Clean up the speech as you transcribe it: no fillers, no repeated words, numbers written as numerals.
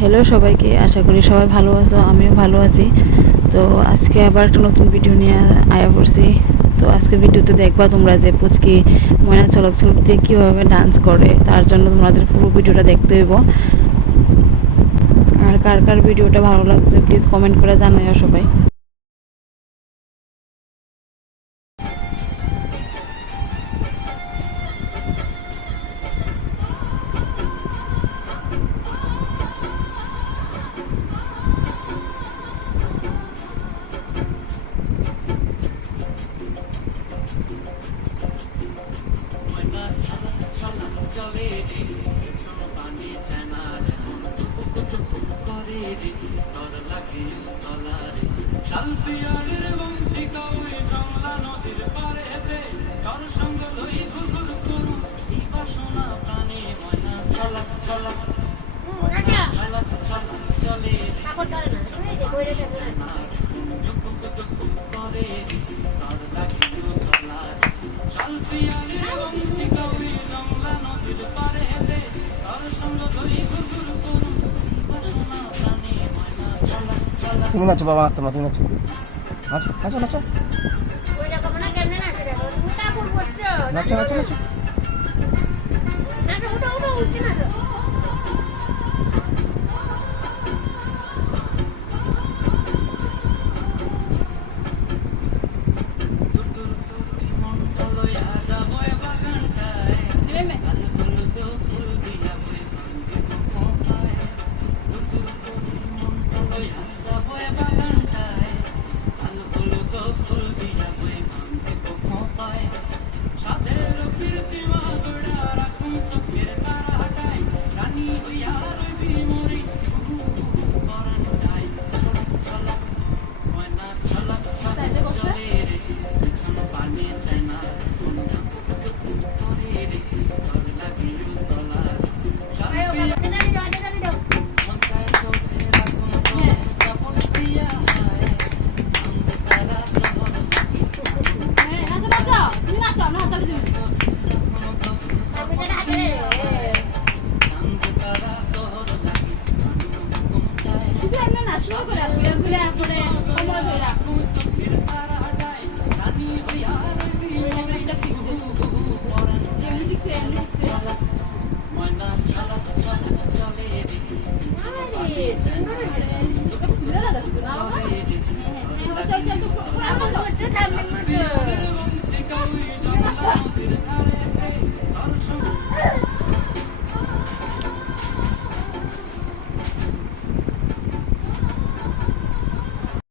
Hello সবাইকে, আশা করি সবাই ভালো আছো, আমিও ভালো আছি। তো আজকে আবার একটা নতুন ভিডিও নিয়ে আয়া করছি। তো আজকের ভিডিওতে দেখবা তোমরা যে পুচকি ময়না চলক চলক দিয়ে কীভাবে ডান্স করে, তার জন্য তোমাদের পুরো ভিডিওটা দেখতে হইব। আর কার কার ভিডিওটা ভালো লাগছে প্লিজ কমেন্ট করে জানাইও সবাই। শান্তিয়ারের বন্দিকা ওই জংলা নদীর পারে হেঁটে তোর সঙ্গ লই ঘুরঘুর করু এই বাসনা প্রাণে ময়না ছলক ছলক ছলক ছলক চলে করে তোর লাগে তলার শান্তিয়ারের বন্দিকা ওই জংলা নদীর পারে হেঁটে তোর সঙ্গ লই ঘুরঘুর করু এই বাসনা প্রাণে ময়না ছলক ছলক। তুমি নাচো বাবা, আসতে মা, তুমি নাচো নাচো নাচো নাচো নাচো নাচো নাচো। Chalo,